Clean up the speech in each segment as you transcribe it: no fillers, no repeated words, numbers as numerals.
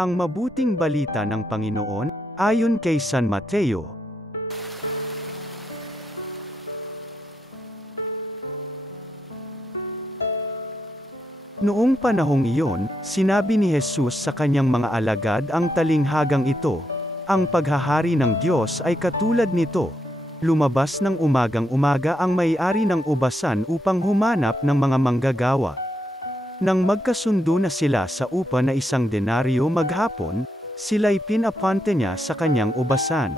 Ang mabuting balita ng Panginoon, ayon kay San Mateo. Noong panahong iyon, sinabi ni Jesus sa kanyang mga alagad ang talinghagang ito, ang paghahari ng Diyos ay katulad nito. Lumabas ng umagang-umaga ang may-ari ng ubasan upang humanap ng mga manggagawa. Nang magkasundo na sila sa upa na 1 denaryo maghapon, sila'y pinapante niya sa kanyang ubasan.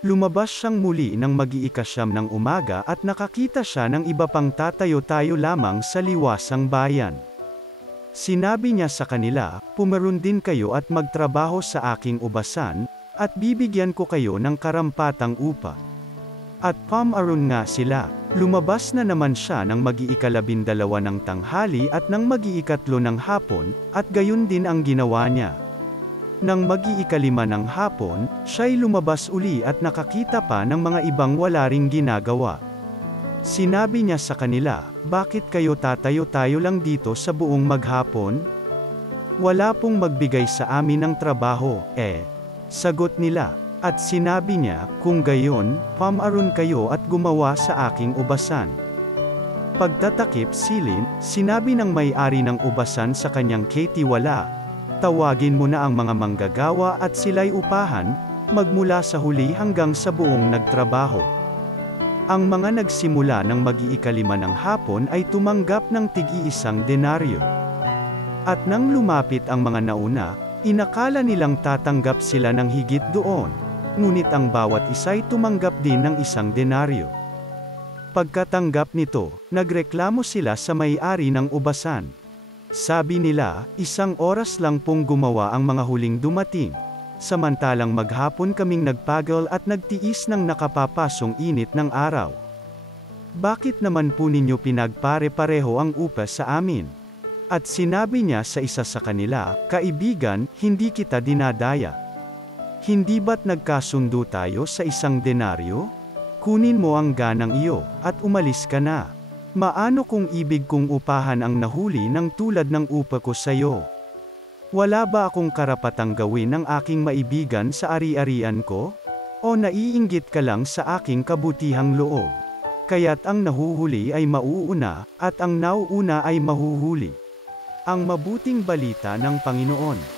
Lumabas siyang muli ng mag-iikasyam ng umaga at nakakita siya ng iba pang tatayo-tayo lamang sa liwasang bayan. Sinabi niya sa kanila, "Pumaroon din kayo at magtrabaho sa aking ubasan, at bibigyan ko kayo ng karampatang upa." At pumaroon nga sila. Lumabas na naman siya ng mag-iikalabindalawa ng tanghali at ng mag-iikatlo ng hapon, at gayon din ang ginawa niya. Nang mag-iikalima ng hapon, siya'y lumabas uli at nakakita pa ng mga ibang wala ring ginagawa. Sinabi niya sa kanila, "Bakit kayo tatayo-tayo lang dito sa buong maghapon? Wala pong magbigay sa amin ng trabaho." Sagot nila. At sinabi niya, "Kung gayon, pumaroon kayo at gumawa sa aking ubasan." Pagtatakip silin, sinabi ng may-ari ng ubasan sa kanyang katiwala, "Tawagin mo na ang mga manggagawa at sila'y upahan, magmula sa huli hanggang sa buong nagtrabaho." Ang mga nagsimula ng mag-iikalima ng hapon ay tumanggap ng tig-1 denaryo. At nang lumapit ang mga nauna, inakala nilang tatanggap sila ng higit doon. Ngunit ang bawat isa'y tumanggap din ng 1 denaryo. Pagkatanggap nito, nagreklamo sila sa may-ari ng ubasan. Sabi nila, "1 oras lang pong gumawa ang mga huling dumating. Samantalang maghapon kaming nagpagal at nagtiis ng nakapapasong init ng araw. Bakit naman po ninyo pinagpare-pareho ang upa sa amin?" At sinabi niya sa isa sa kanila, "Kaibigan, hindi kita dinadaya. Hindi ba't nagkasundo tayo sa 1 denaryo? Kunin mo ang ganang iyo, at umalis ka na. Maano kung ibig kong upahan ang nahuli ng tulad ng upa ko sa'yo? Wala ba akong karapatang gawin ng aking maibigan sa ari-arian ko? O naiinggit ka lang sa aking kabutihang loob? Kaya't ang nahuhuli ay mauuna, at ang nauuna ay mahuhuli." Ang mabuting balita ng Panginoon.